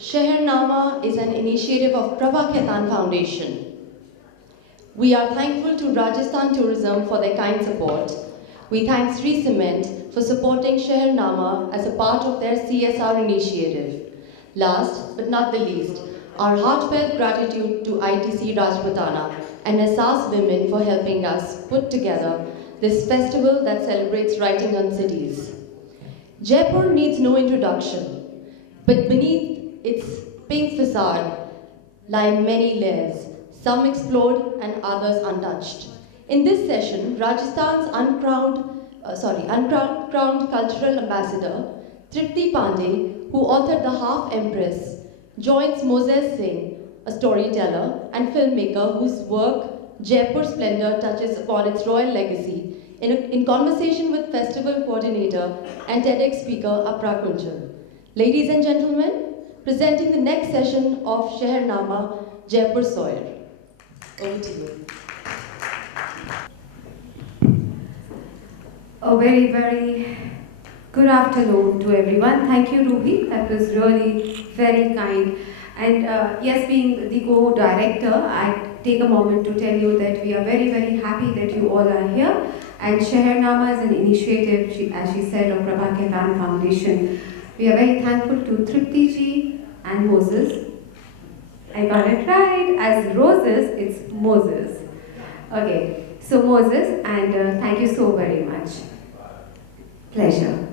Shaharnama is an initiative of Prabha Khaitan Foundation. We are thankful to Rajasthan Tourism for their kind support. We thank Sri Cement for supporting Shaharnama as a part of their CSR initiative. Last but not the least, our heartfelt gratitude to ITC Rajputana and Assas Women for helping us put together this festival that celebrates writing on cities. Jaipur needs no introduction, but beneath its pink facade lie many layers, some explored and others untouched. In this session, Rajasthan's uncrowned cultural ambassador, Tripti Pandey, who authored The Half Empress, joins Mozez Singh, a storyteller and filmmaker whose work, Jaipur Splendor, touches upon its royal legacy, in conversation with festival coordinator and TEDx speaker Apra Kuchhal. Ladies and gentlemen, presenting the next session of Shaharnama, Jaipur Soirée. Over to you. A very, very good afternoon to everyone. Thank you, Ruby. That was really very kind. And yes, being the co-director, I take a moment to tell you that we are very, very happy that you all are here. And Shaharnama is an initiative, as she said, of Prabha Khaitan Foundation. We are very thankful to Tripti ji and Mozez. I got it right. As roses, it's Mozez. Okay, so Mozez, and thank you so very much. Pleasure.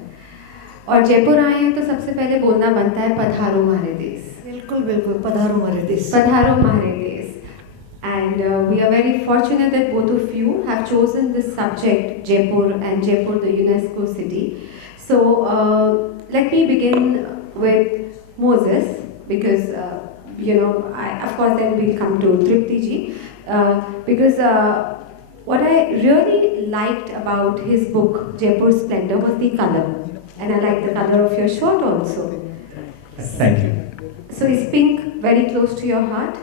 और जयपुर आए हैं तो सबसे पहले बोलना बनता है पधारो हमारे देश. बिल्कुल बिल्कुल पधारो हमारे देश. पधारो हमारे देश. And we are very fortunate that both of you have chosen this subject, Jaipur and Jaipur, the UNESCO city. So let me begin with Mozez because of course then we'll come to Tripti ji because what I really liked about his book Jaipur Splendor was the color, and I like the color of your shirt also. Thank you. So is pink very close to your heart?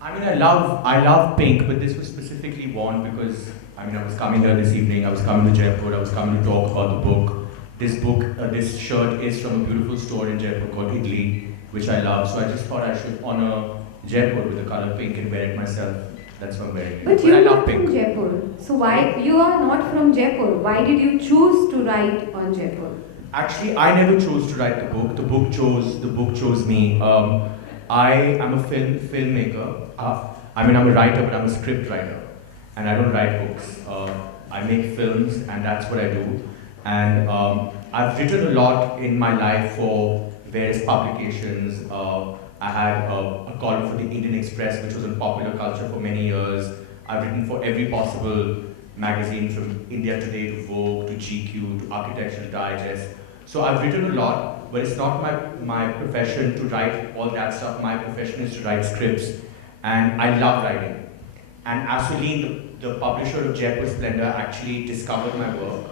I mean, I love pink, but this was specifically worn because I was coming here this evening. I was coming to Jaipur. I was coming to talk about the book. This shirt is from a beautiful store in Jaipur called Idli, which I love. So I just thought I should honor Jaipur with the color pink and wear it myself. That's why I'm wearing it. But you're not from Jaipur. So why you are not from Jaipur? Why did you choose to write on Jaipur? Actually, I never chose to write the book. The book chose me. I am a filmmaker. I'm a writer, but I'm a script writer, and I don't write books. I make films, and that's what I do. And I've written a lot in my life for various publications. I had a column for the Indian Express, which was in popular culture for many years. I've written for every possible magazine, from India Today to Vogue to GQ to Architectural Digest. So I've written a lot, but it's not my profession to write all that stuff. My profession is to write scripts, and I love writing. And Asulin, the publisher of Jaipur Splendor, actually discovered my work,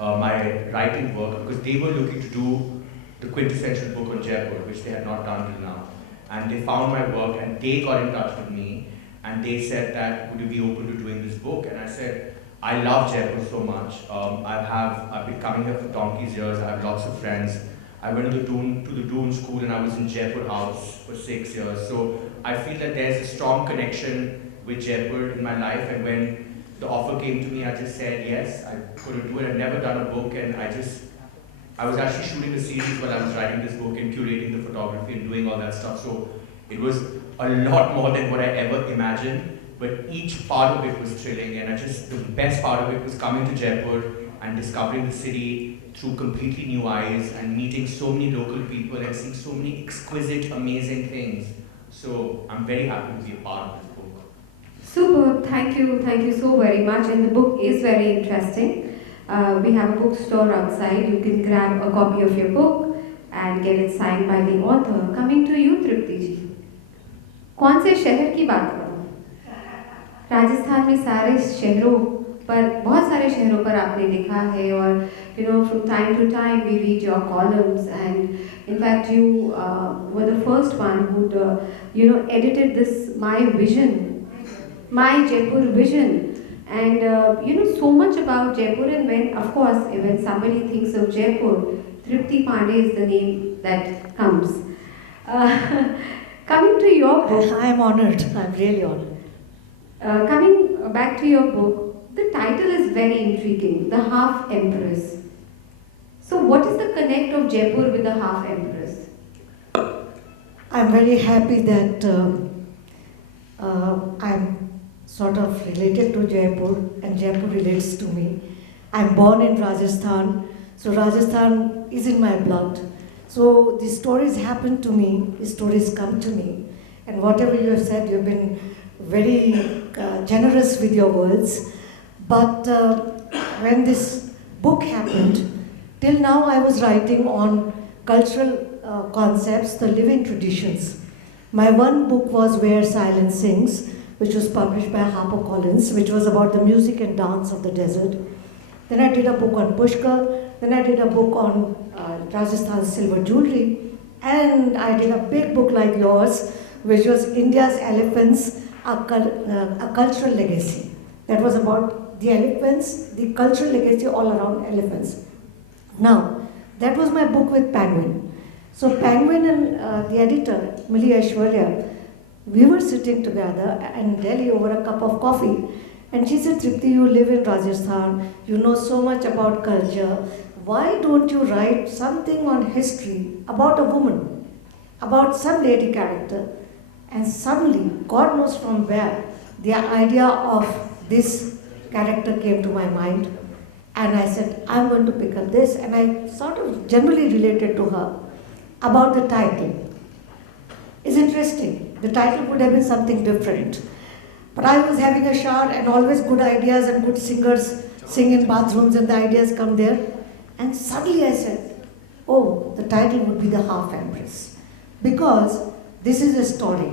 my writing work, because they were looking to do the quintessential book on Jaipur, which they had not done till now. And they found my work, and they got in touch with me, and they said that, would you be open to doing this book? And I said, I love Jaipur so much. I've been coming here for donkey's years. I have lots of friends. I went to the Doon school, and I was in Jaipur House for 6 years. So I feel that there's a strong connection with Jaipur in my life. And when the offer came to me, I just said yes. I couldn't do it. I've never done a book, and I was actually shooting a series while I was writing this book and curating the photography and doing all that stuff. So it was a lot more than what I ever imagined. But each part of it was thrilling, and the best part of it was coming to Jaipur and discovering the city through completely new eyes and meeting so many local people and seeing so many exquisite, amazing things. So I'm very happy to be a part of this book. Superb, thank you so very much. And the book is very interesting. We have a bookstore outside. You can grab a copy of your book and get it signed by the author. Coming to you, Tripti ji. कौन से शहर की बात करूं? राजस्थान में सारे शहरों पर, बहुत सारे शहरों पर आपने लिखा है, और from time to time we read your columns, and in fact you were the first one who edited this my Jaipur vision, and so much about Jaipur. And when somebody thinks of Jaipur, Tripti Pandey is the name that comes. Coming to your book, I am honored. I'm really honored. coming back to your book, the title is very intriguing, The Half Empress. So what is the connect of Jaipur with the Half Empress? I'm very happy that I'm sort of related to Jaipur and Jaipur relates to me. I'm born in Rajasthan, so Rajasthan is in my blood. So the stories happen to me, the stories come to me, and whatever you have said, you've been very generous with your words. But when this book happened, till now I was writing on cultural concepts, the living traditions. My one book was Where Silence Sings, which was published by HarperCollins, which was about the music and dance of the desert. Then I did a book on Pushkar, then I did a book on Rajasthan's silver jewelry, and I did a big book like yours, which was India's Elephants, a cultural legacy. That was about the elephants, the cultural legacy all around elephants. Now, that was my book with Penguin. So Penguin and the editor, Millie Aishwarya, we were sitting together in Delhi over a cup of coffee, and she said, Tripti, you live in Rajasthan, you know so much about culture, why don't you write something on history about a woman, about some lady character? And suddenly, God knows from where, the idea of this character came to my mind. And I said, I'm going to pick up this. And I sort of generally related to her about the title. It's interesting. The title would have been something different. But I was having a shower and always good ideas and good singers sing in bathrooms and the ideas come there. And suddenly I said, oh, the title would be The Half Empress. Because this is a story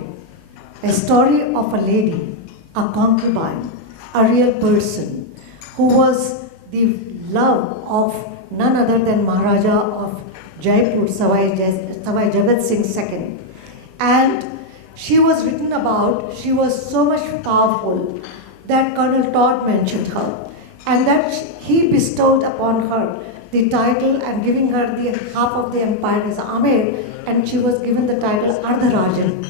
of a lady, a concubine, a real person who was the love of none other than Maharaja of Jaipur, Savai Jagat Singh II. And she was written about, she was so much powerful that Colonel Todd mentioned her, and that he bestowed upon her the title and giving her the half of the empire as Amer, and she was given the title Ardharajan.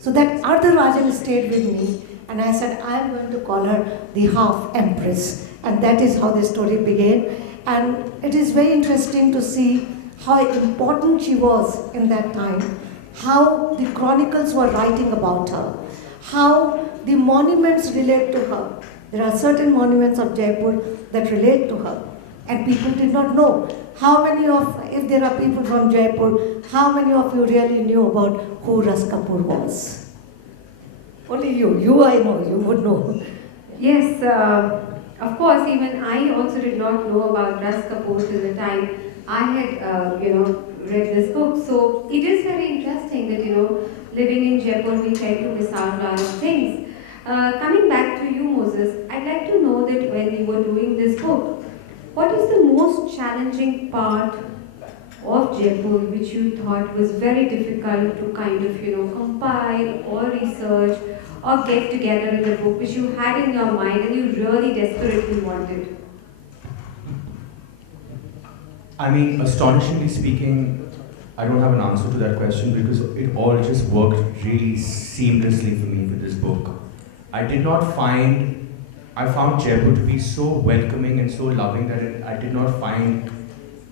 So that Ardharajan stayed with me, and I said, I am going to call her the Half Empress. And that is how the story began. And it is very interesting to see how important she was in that time, how the chronicles were writing about her, how the monuments relate to her. There are certain monuments of Jaipur that relate to her, and people did not know. How many of, if there are people from Jaipur, how many of you really knew about who Ras Kapoor was? Only you I know, you would know. Yes, of course, even I also did not know about Ras Kapoor till the time I had, read this book. So it is very interesting that, living in Jaipur, we tend to miss out a lot of things. Coming back to you, Moses, I'd like to know that when you were doing this book, what is the most challenging part of Jaipur which you thought was very difficult to kind of, compile or research or get together in the book, which you had in your mind and you really desperately wanted? I mean, astonishingly speaking, I don't have an answer to that question because it all just worked really seamlessly for me with this book. I found Jaipur to be so welcoming and so loving that I did not find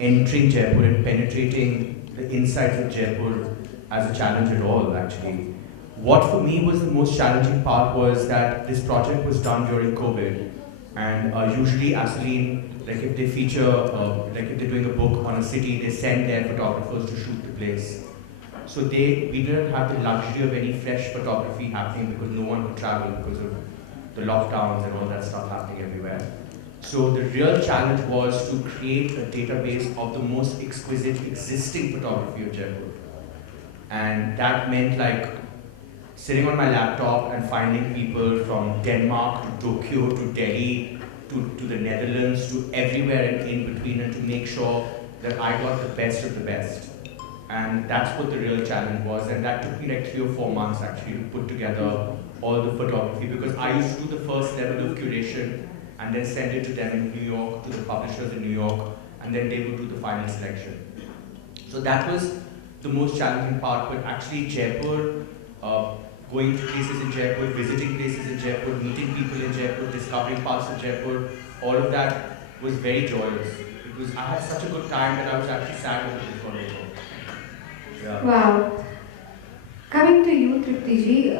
entering Jaipur and penetrating the insides of Jaipur as a challenge at all, actually. What for me was the most challenging part was that this project was done during COVID, and usually Asaleen, like if they feature, like if they're doing a book on a city, they send their photographers to shoot the place. So we didn't have the luxury of any fresh photography happening because no one could travel because of the lockdowns and all that stuff happening everywhere. So the real challenge was to create a database of the most exquisite existing photography of Jaipur. And that meant like sitting on my laptop and finding people from Denmark to Tokyo to Delhi to the Netherlands to everywhere and in between, and to make sure that I got the best of the best. And that's what the real challenge was, and that took me like 3 or 4 months actually to put together all the photography, because I used to do the first level of curation and then send it to them in New York, to the publishers in New York, and then they would do the final selection. So that was the most challenging part, but actually Jaipur, going to places in Jaipur, visiting places in Jaipur, meeting people in Jaipur, discovering parts of Jaipur, all of that was very joyous. Because I had such a good time that I was actually sad when the book got over. Yeah. Wow. Coming to you, Tripti ji,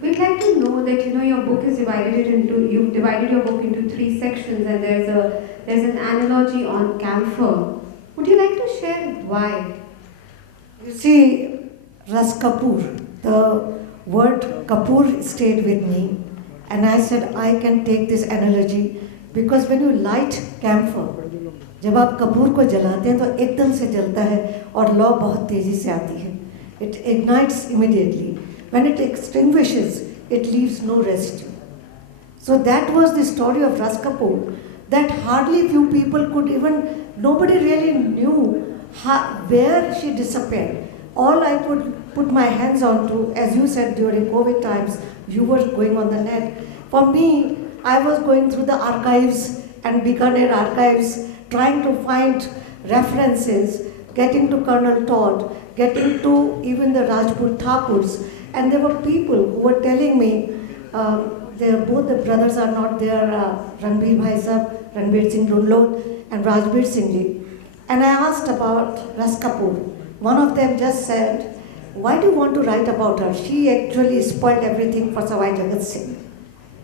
we'd like to know that your book is you've divided your book into 3 sections, and there's an analogy on camphor. Would you like to share why? You see, Ras Kapoor, the word Kapoor stayed with me, and I said I can take this analogy because when you light camphor, जब आप कपूर को जलाते हैं तो एकदम से जलता है और लौ बहुत तेजी से आती है. It ignites immediately. When it extinguishes, it leaves no residue. So that was the story of Ras Kapoor, that hardly few people could even, nobody really knew where she disappeared. All I could put my hands on to, as you said during COVID times, you were going on the net. For me, I was going through the archives and Bikaner archives, trying to find references, getting to Colonel Todd, getting to even the Rajput Thakurs. And there were people who were telling me, both the brothers are not there, Ranbir Bhai Sahab, Ranbir Singh Dunlod, and Rajbir Singh Ji. And I asked about Ras Kapoor. One of them just said, why do you want to write about her? She actually spoiled everything for Sawai Jagat Singh.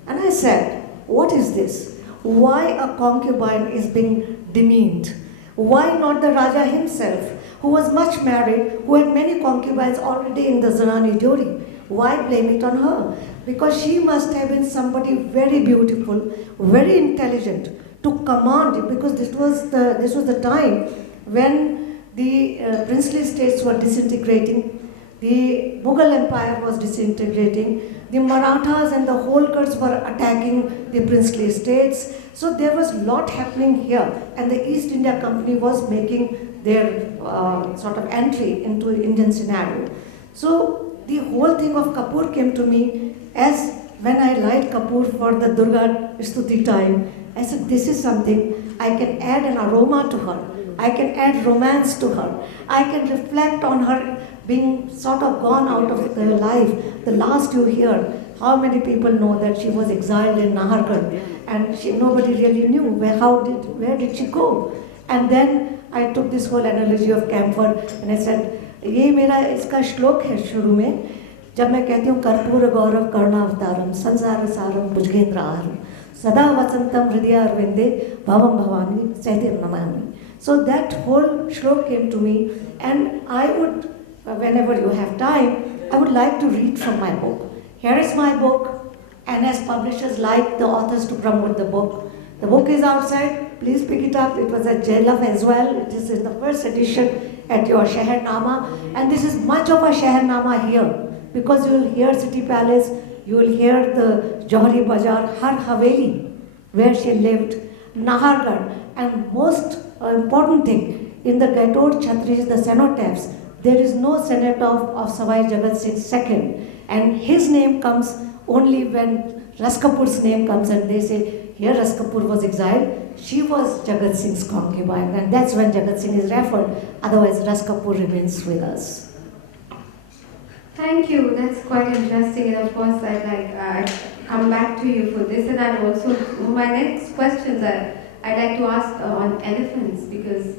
And I said, what is this? Why a concubine is being demeaned? Why not the Raja himself, who was much married, who had many concubines already in the Zanani Jodi? Why blame it on her? Because she must have been somebody very beautiful, very intelligent, to command it, because this was the time when the princely states were disintegrating, the Mughal Empire was disintegrating, the Marathas and the Holkars were attacking the princely states. So there was a lot happening here, and the East India Company was making their sort of entry into the Indian scenario. So the whole thing of Kapoor came to me as when I light Kapoor for the Durga Stuti time. I said, this is something I can add an aroma to her. I can add romance to her. I can reflect on her being sort of gone out of her life. The last you hear, how many people know that she was exiled in Nahargarh, and nobody really knew where did she go? And then I took this whole analogy of camphor and I said, ये मेरा इसका श्लोक है शुरू में, जब मैं कहती हूँ कर्पूर गौरव कर्णावतारम संसार सारम भुजगेंद्र आहारम सदा वसंतम हृदय अरविंदे भवम Bhavani सैतिर Namami. So that whole shlok came to me, and I would, whenever you have time, I would like to read from my book. Here is my book, and as publishers like the authors to promote the book. The book is outside, please pick it up. It was at Jailaf as well. It is in the first edition at your Shaharnama, and this is much of a Shaharnama here, because you will hear City Palace, you will hear the Johari Bazaar, her Haveli, where she lived, Nahargarh, and most important thing, in the Gaitod Chhatris, the cenotaphs, there is no cenotaph of Sawai Jagat Singh II, and his name comes only when Ras Kapoor's name comes, and they say, here Ras Kapoor was exiled, she was Jagat Singh's concubine, and that's when Jagat Singh is referred, otherwise Ras Kapoor remains with us. Thank you, that's quite interesting, and of course I'd come back to you for this, and I'd also, my next questions I'd like to ask on elephants, because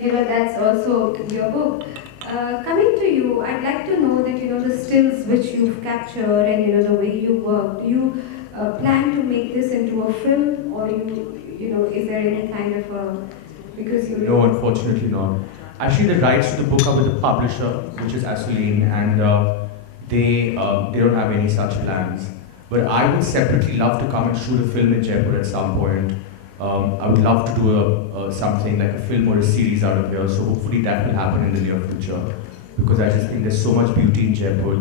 that's also your book. Coming to you, I'd like to know that the stills which you've captured and the way you work. Do you plan to make this into a film, or is there any kind of a No, unfortunately not. Actually, the rights to the book are with the publisher, which is Asoline, and they don't have any such plans. But I would separately love to come and shoot a film in Jaipur at some point. I would love to do something like a film or a series out of here, so hopefully that will happen in the near future. Because I just think there's so much beauty in Jaipur,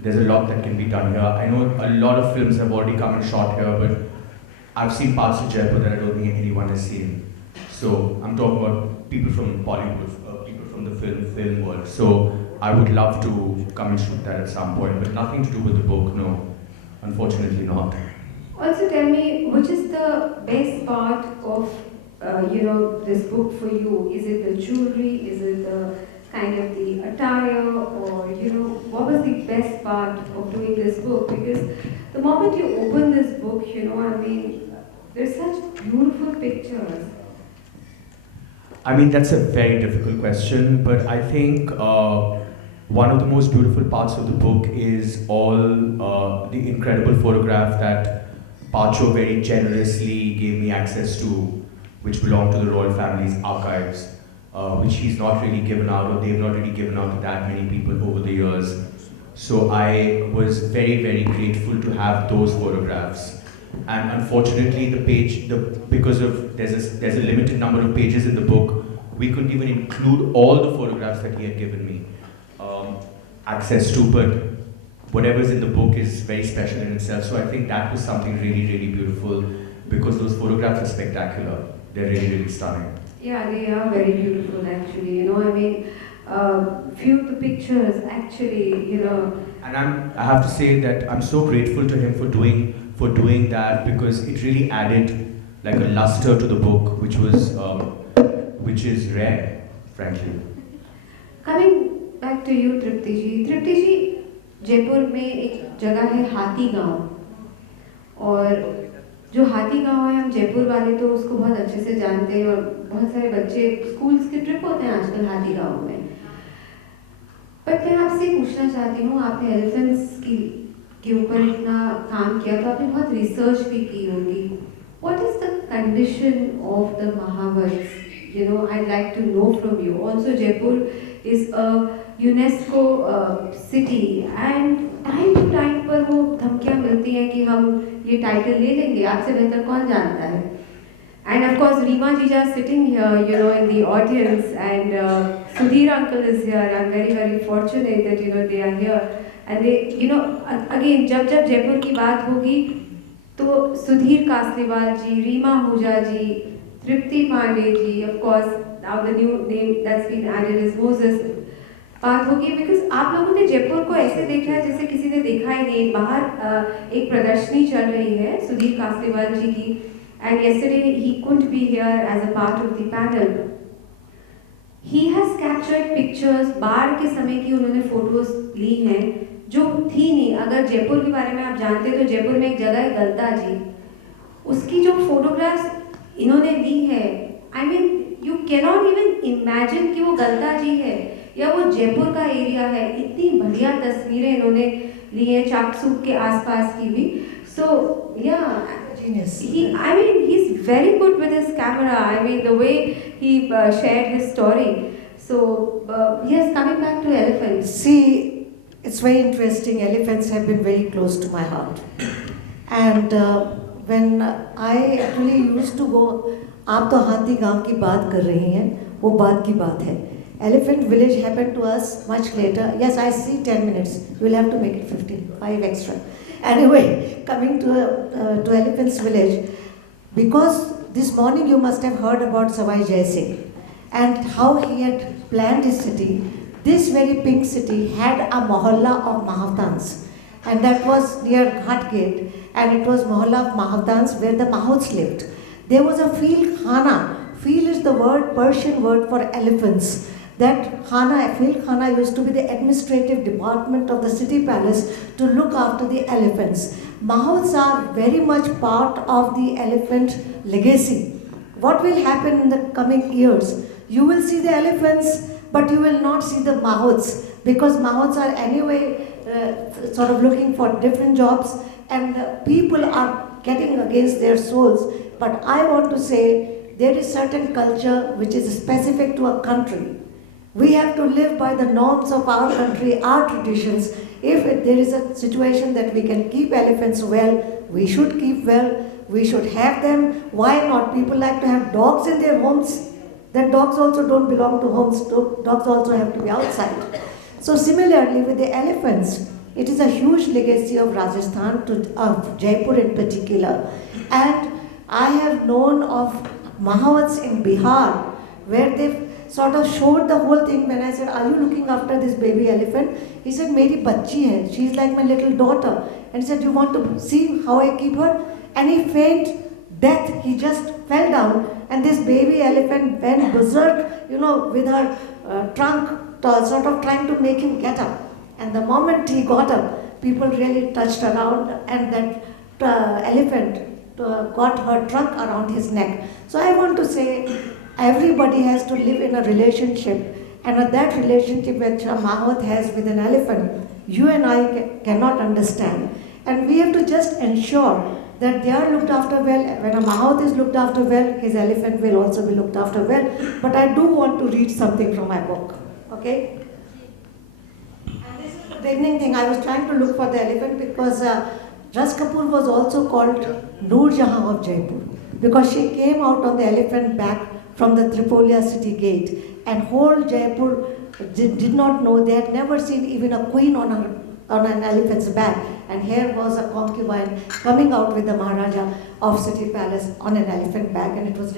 there's a lot that can be done here. I know a lot of films have already come and shot here, but I've seen parts of Jaipur that I don't think anyone has seen. So I'm talking about people from Bollywood, people from the film world. So I would love to come and shoot that at some point, but nothing to do with the book, no. Unfortunately not. Also tell me, which is the best part of this book for you? Is it the jewelry? Is it the kind of the attire, or what was the best part of doing this book? Because the moment you open this book, there's such beautiful pictures. I mean, that's a very difficult question, but I think one of the most beautiful parts of the book is all the incredible photograph that Pacho very generously gave me access to, which belong to the royal family's archives, which he's not really given out, or they've not really given out to that many people over the years. So I was very, very grateful to have those photographs. And unfortunately, because of there's a limited number of pages in the book, we couldn't even include all the photographs that he had given me access to. But whatever's in the book is very special in itself. So I think that was something really, really beautiful, because those photographs are spectacular. They're really, really stunning. Yeah, they are very beautiful, actually. Few of the pictures, actually, And I have to say that I'm so grateful to him for doing that, because it really added like a luster to the book, which is rare, frankly. Coming back to you, Tripti ji. Tripti ji, Jaipur में एक जगह है हाथी गांव, और जो हाथी गांव है, हम जयपुर वाले तो उसको बहुत अच्छे से जानते हैं, और बहुत सारे बच्चे स्कूल्स के ट्रिप होते हैं आजकल हाथी गांव में. पर मैं आपसे पूछना चाहती हूँ, आपने एलिफेंट्स के ऊपर इतना काम किया, तो आपने बहुत रिसर्च भी की होगी. What is the condition of the Mahavats? I'd like to know from you. Also, Jaipur is a UNESCO city, and time to time पर वो धमकियाँ मिलती हैं कि हम ये टाइटल ले लेंगे, आपसे बेहतर कौन जानता है. And of course, Reema Jija is sitting here, in the audience, and Sudhir uncle is here. I'm very, very fortunate that they are here. And they, again, जब जयपुर की बात होगी, तो सुधीर कासलीवाल जी, रीमा आहूजा जी, Tripti Pandey ji, of course, now the new name that's been added is Mozez, बात होगी. Because आप लोगों ने जयपुर को ऐसे देखा है जैसे किसी ने देखा ही नहीं. बाहर एक प्रदर्शनी चल रही है सुधीर कासलीवाल जी की, and yesterday he couldn't be here as a part of the panel. He has captured pictures, बाढ़ के समय की उन्होंने फोटोज ली हैं जो थी नहीं. अगर जयपुर के बारे में आप जानते तो जयपुर में एक जगह है गलता जी, उसकी जो फोटोग्राफ्स इन्होंने ली है, I mean you cannot even imagine कि वो गलता जी है या वो जयपुर का एरिया है. इतनी बढ़िया तस्वीरें इन्होंने ली हैं चाकसूक के आसपास की भी. So yeah, genius. He's very good with his camera. I mean the way he shared his story. So yes, coming back to elephants. See, it's very interesting. Elephants have been very close to my heart. And when I actually used to go, आप तो हाथी गांव की बात कर रही हैं, वो बात की बात है. Elephant village happened to us much later. Yes, I see 10 minutes. You will have to make it 15, 5 extra. Anyway, coming to Elephant's village, because this morning you must have heard about Savai Jai Singh and how he had planned his city. This very pink city had a mohalla of Mahavdans, and that was near Ghat Gate, and it was mohalla of Mahavdans where the Mahouts lived. There was a field khana. Field is the word, Persian word for elephants. That field khana used to be the administrative department of the city palace to look after the elephants. Mahouts are very much part of the elephant legacy. What will happen in the coming years? You will see the elephants, but you will not see the mahouts, because mahouts are anyway sort of looking for different jobs, and people are getting against their souls. But I want to say there is certain culture which is specific to a country. We have to live by the norms of our country, our traditions. If there is a situation that we can keep elephants well, we should keep well. We should have them. Why not? People like to have dogs in their homes. Then dogs also don't belong to homes. Dogs also have to be outside. So similarly with the elephants, it is a huge legacy of Rajasthan, of Jaipur in particular. And I have known of Mahawats in Bihar, where they've sort of showed the whole thing. When I said, are you looking after this baby elephant? He said, Meri bachchi hai. She's like my little daughter. And he said, you want to see how I keep her? And he fainted death. He just fell down. And this baby elephant went berserk, with her trunk sort of trying to make him get up. And the moment he got up, people really touched around, and that elephant got her trunk around his neck. So I want to say, everybody has to live in a relationship, and that relationship which a Mahout has with an elephant, you and I cannot understand. And we have to just ensure that they are looked after well. When a Mahout is looked after well, his elephant will also be looked after well. But I do want to read something from my book, okay? And this is the beginning thing. I was trying to look for the elephant because Ras Kapoor was also called Noor Jahan of Jaipur, because she came out on the elephant back from the Tripolia city gate, and whole Jaipur did not know, they had never seen even a queen on an elephant's back, and here was a concubine coming out with the Maharaja of City Palace on an elephant back, and it was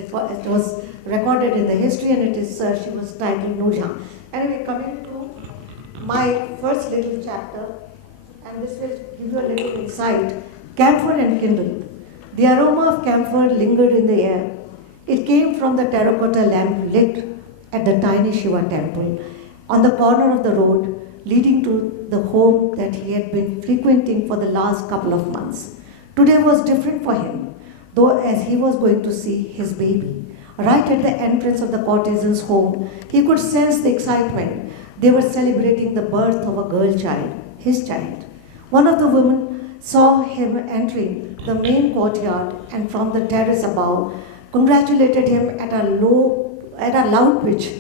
recorded in the history, and it is she was titled Noor Jahan. Anyway, coming to my first little chapter, and this will give you a little insight. Camphor and kindle. The aroma of camphor lingered in the air. It came from the terracotta lamp lit at the tiny Shiva temple on the corner of the road leading to the home that he had been frequenting for the last couple of months. Today was different for him, though, as he was going to see his baby. Right at the entrance of the courtesan's home, he could sense the excitement. They were celebrating the birth of a girl child, his child. One of the women saw him entering the main courtyard, and from the terrace above congratulated him at a loud pitch.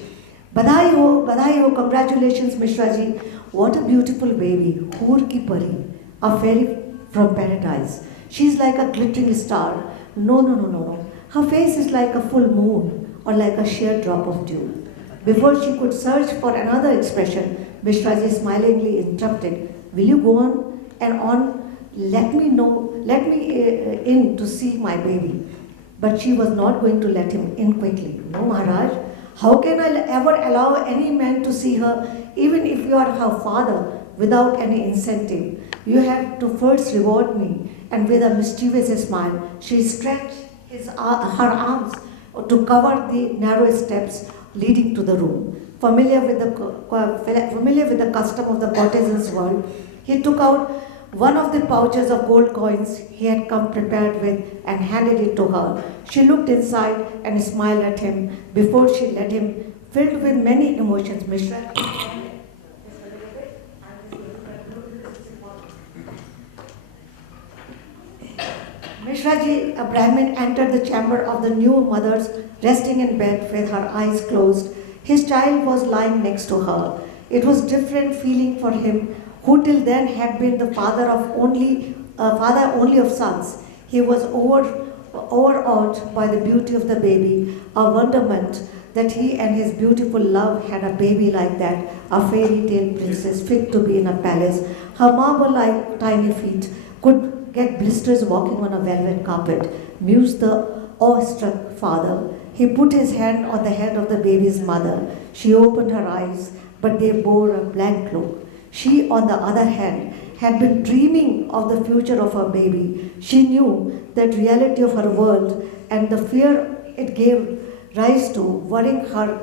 Badhai ho, congratulations Mishra ji. What a beautiful baby, Hoor ki pari, a fairy from paradise. She's like a glittering star. No. Her face is like a full moon, or like a sheer drop of dew. Before she could search for another expression, Mishra ji smilingly interrupted. Will you go on and on? Let me in to see my baby. But she was not going to let him in quickly. No, Maharaj. How can I ever allow any man to see her, even if you are her father, without any incentive? You have to first reward me. And with a mischievous smile, she stretched her arms to cover the narrow steps leading to the room. Familiar with the custom of the courtesan's world, he took out one of the pouches of gold coins he had come prepared with and handed it to her. She looked inside and smiled at him before she led him, filled with many emotions. Mishra ji, a Brahmin, entered the chamber of the new mothers, resting in bed with her eyes closed. His child was lying next to her. It was different feeling for him, who till then had been the father only of sons. He was overawed by the beauty of the baby, a wonderment that he and his beautiful love had a baby like that, a fairy tale princess fit to be in a palace. Her marble-like tiny feet could get blisters walking on a velvet carpet, mused the awestruck father. He put his hand on the head of the baby's mother. She opened her eyes, but they bore a blank look. She, on the other hand, had been dreaming of the future of her baby. She knew that reality of her world and the fear it gave rise to, worrying her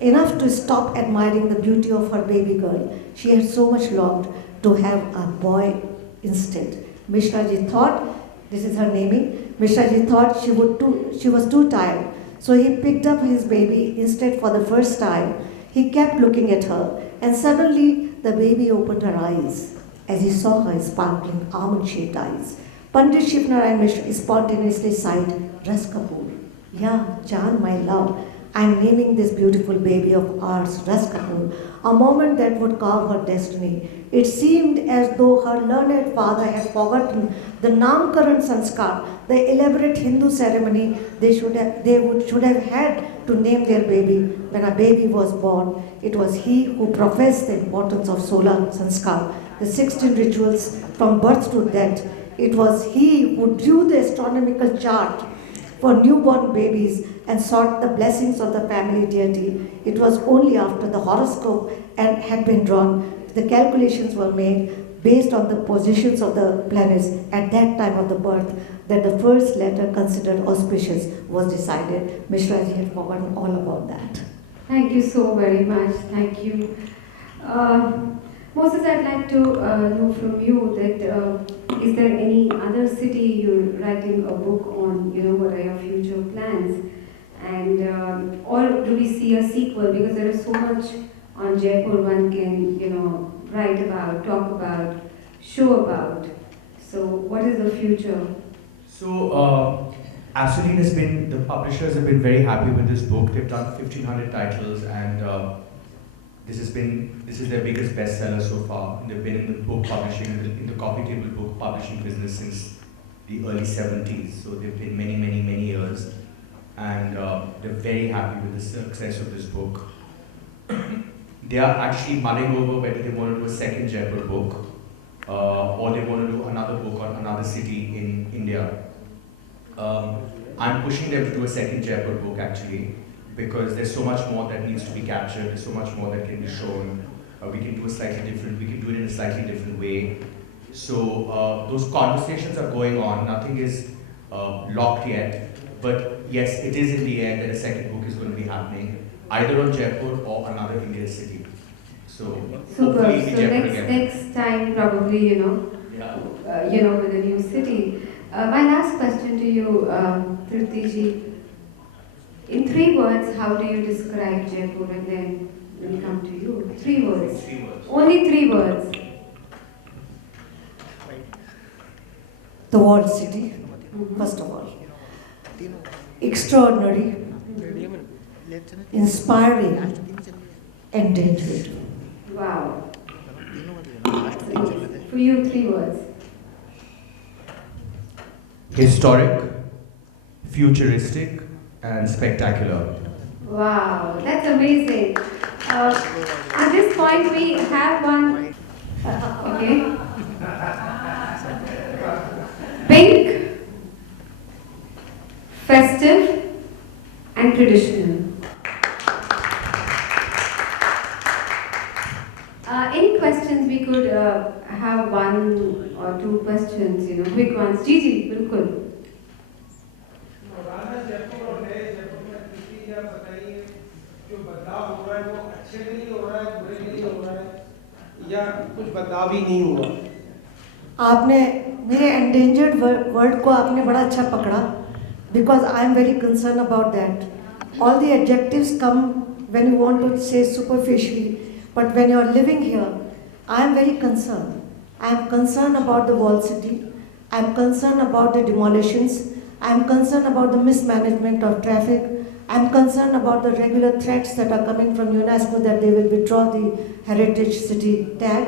enough to stop admiring the beauty of her baby girl. She had so much longed to have a boy instead. Mishra ji thought, this is her naming, Mishra ji thought she was too tired. So he picked up his baby instead for the first time. He kept looking at her, and suddenly the baby opened her eyes as he saw her sparkling almond-shaped eyes. Pandit Shivnarayan Mishra spontaneously sighed, Ras Kapoor. Yeah, Jan, my love, I'm naming this beautiful baby of ours Ras Kapoor, a moment that would carve her destiny. It seemed as though her learned father had forgotten the Namkaran Sanskar, the elaborate Hindu ceremony they should have had to name their baby. When a baby was born, it was he who professed the importance of Solar Sanskar, the 16 rituals from birth to death. It was he who drew the astronomical chart for newborn babies and sought the blessings of the family deity. It was only after the horoscope had been drawn, the calculations were made based on the positions of the planets at that time of the birth, that the first letter considered auspicious was decided. Mishra ji had forgotten all about that. Thank you so very much. Thank you. Moses, I'd like to know from you that is there any other city you're writing a book on? What are your future plans? And or do we see a sequel? Because there is so much on Jaipur one can write about, talk about, show about. So what is the future? So, actually, the publishers have been very happy with this book. They've done 1,500 titles, and this is their biggest bestseller so far. They've been in the book publishing, in the coffee table book publishing business since the early 70s. So they've been many, many, many years, and they're very happy with the success of this book. They are actually mulling over whether they want to do a second Jaipur book, or they want to do another book on another city in India. I'm pushing them to do a second Jaipur book actually, because there's so much more that needs to be captured, there's so much more that can be shown. We can do it in a slightly different way. So those conversations are going on, nothing is locked yet, but yes, it is in the air that a second book is going to be happening, either on Jaipur or another Indian city. So hopefully it'll be Jaipur again. Next time probably, Yeah. with a new city. My last question to you, Tripti ji. In 3 words, how do you describe Jaipur? And then we'll come to you. 3 words. 3 words. Only 3 words. The walled city, first of all. Extraordinary, inspiring, and dangerous. Wow. For you, 3 words. Historic, futuristic, and spectacular. Wow, that's amazing. At this point, we have one. Okay. Pink, festive, and traditional. Any questions? We could have 1 or 2 questions, quick ones. Gigi, bilkul. या कुछ बदलाव ही नहीं हुआ। आपने मेरे endangered word को आपने बड़ा अच्छा पकड़ा, because I am very concerned about that. All the adjectives come when you want to say superficially, but when you are living here, I am very concerned. I am concerned about the walled city. I am concerned about the demolitions. I am concerned about the mismanagement of traffic. I am concerned about the regular threats that are coming from UNESCO that they will withdraw the heritage city tag.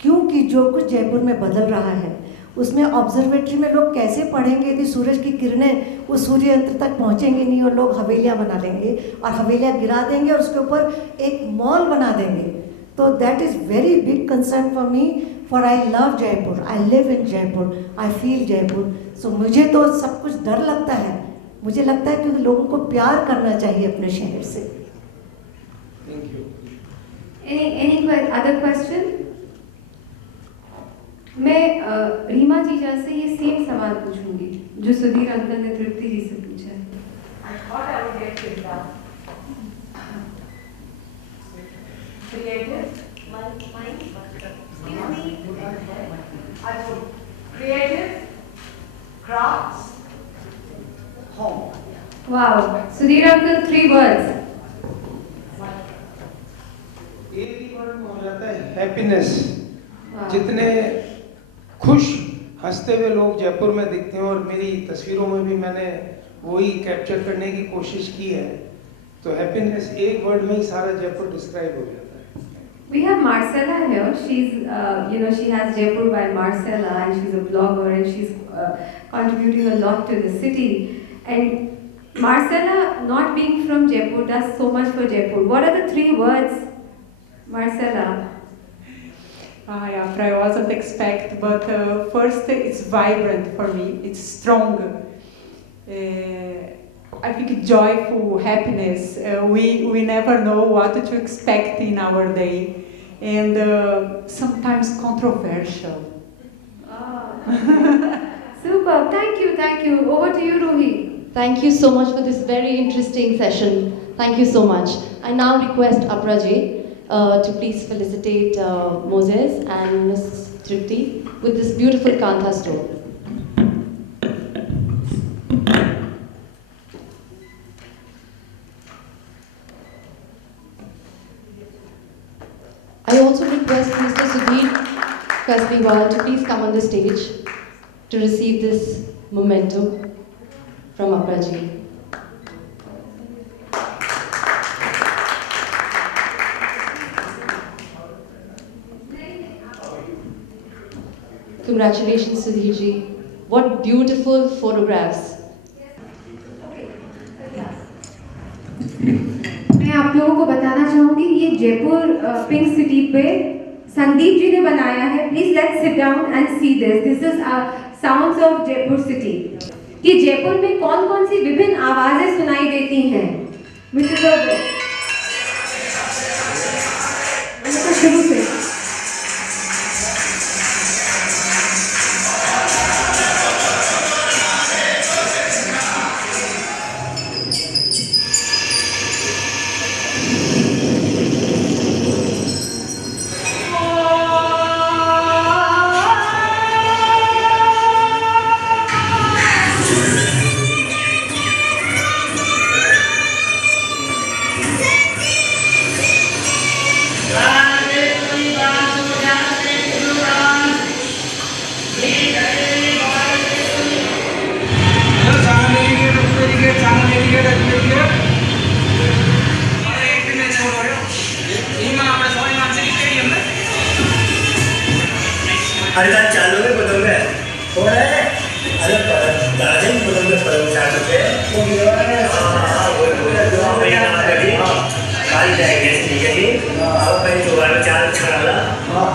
क्योंकि जो कुछ जयपुर में बदल रहा है उसमें observatory में लोग कैसे पढ़ेंगे यदि सूरज की किरणें उस सूर्य यंत्र तक पहुंचेंगी नहीं और लोग हवेलियां बना लेंगे और हवेलियां गिरा देंगे और उसके ऊपर एक मॉल बना देंगे. तो that is very big concern for me, for I love Jaipur, I live in Jaipur, I feel Jaipur. So मुझे तो सब कुछ डर लगता है. मुझे लगता है कि लोगों को प्यार करना चाहिए अपने शहर से. Thank you. Any other question? मैं रीमा जीजा से ये सेम सवाल पूछूंगी जो सुधीर अंकल ने तृप्ति जी से पूछा है. I thought I would get it done. Creative. Creative, crafts, home. Wow, Sudhir uncle, 3 words. एक ही वर्ड में हो जाता है हैप्पीनेस. Wow. जितने खुश हंसते हुए लोग जयपुर में दिखते हैं और मेरी तस्वीरों में भी मैंने वही कैप्चर करने की कोशिश की है, तो हैप्पीनेस एक वर्ड में ही सारा जयपुर डिस्क्राइब हो जाता है. We have Marcella here. She's, she has Jaipur by Marcella, and she's a blogger, and she's contributing a lot to the city. And Marcella, not being from Jaipur, does so much for Jaipur. What are the 3 words, Marcella? Yeah, I wasn't expect, but first it's vibrant for me. It's strong. I think joyful, happiness. We never know what to expect in our day, and sometimes controversial. Super. Thank you. Over to you, Ruhi. Thank you so much for this very interesting session. Thank you so much. I now request Apra ji to please felicitate Mozez and Ms. Tripti with this beautiful Kantha story. I also request Mr. Sudhir Kasliwal to please come on the stage to receive this memento from Apra ji. Congratulations, Sudhir ji. What beautiful photographs. मैं आप लोगों को बताना चाहूँगी ये Jaipur pink city पे संदीप जी ने बनाया है. Please let's sit down and see this. This is sounds of Jaipur city. कि जयपुर में कौन कौन सी विभिन्न आवाजें सुनाई देती हैं. शुरू से अरे चालू में बदल गए हो रहा है. अरे दादा ही बदल गए पर चालू पे खाली जाएंगे ठीक है. अब मैं दोबारा चाल छाड़ा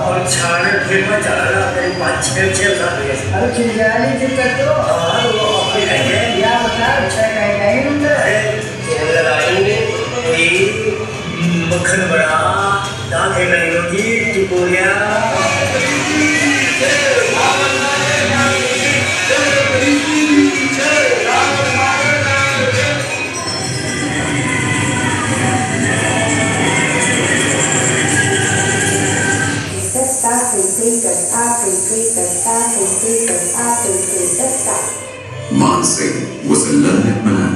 और छाड़े फिर मैं चला करीब 5-6 साल हो गए. अरे चिंगारी दिक्कत तो हाँ वो अपने कहेंगे या बता अच्छा कहेंगे लगाएंगे कि मक्खन बड़ा दांत है नहीं होगी चिपोरिया. Man Singh was a learned man,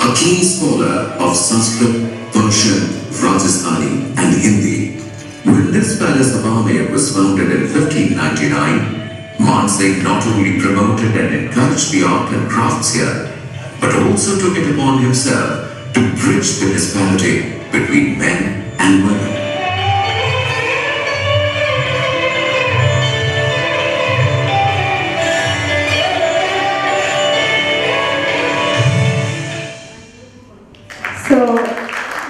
a keen scholar of Sanskrit, Persian, Rajasthani and Hindi. When this palace of Amer was founded in 1599, Man Singh not only promoted and encouraged the art and crafts here, but also took it upon himself to bridge the disparity between men and women. So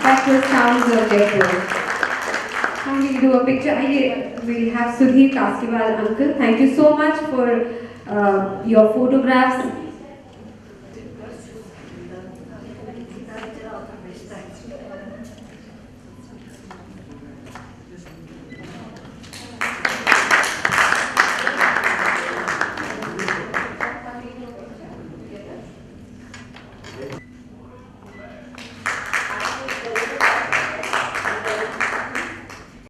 that was sounds of Jaipur. Now we'll do a picture. We'll have Sudhir Kasliwal uncle. Thank you so much for your photographs.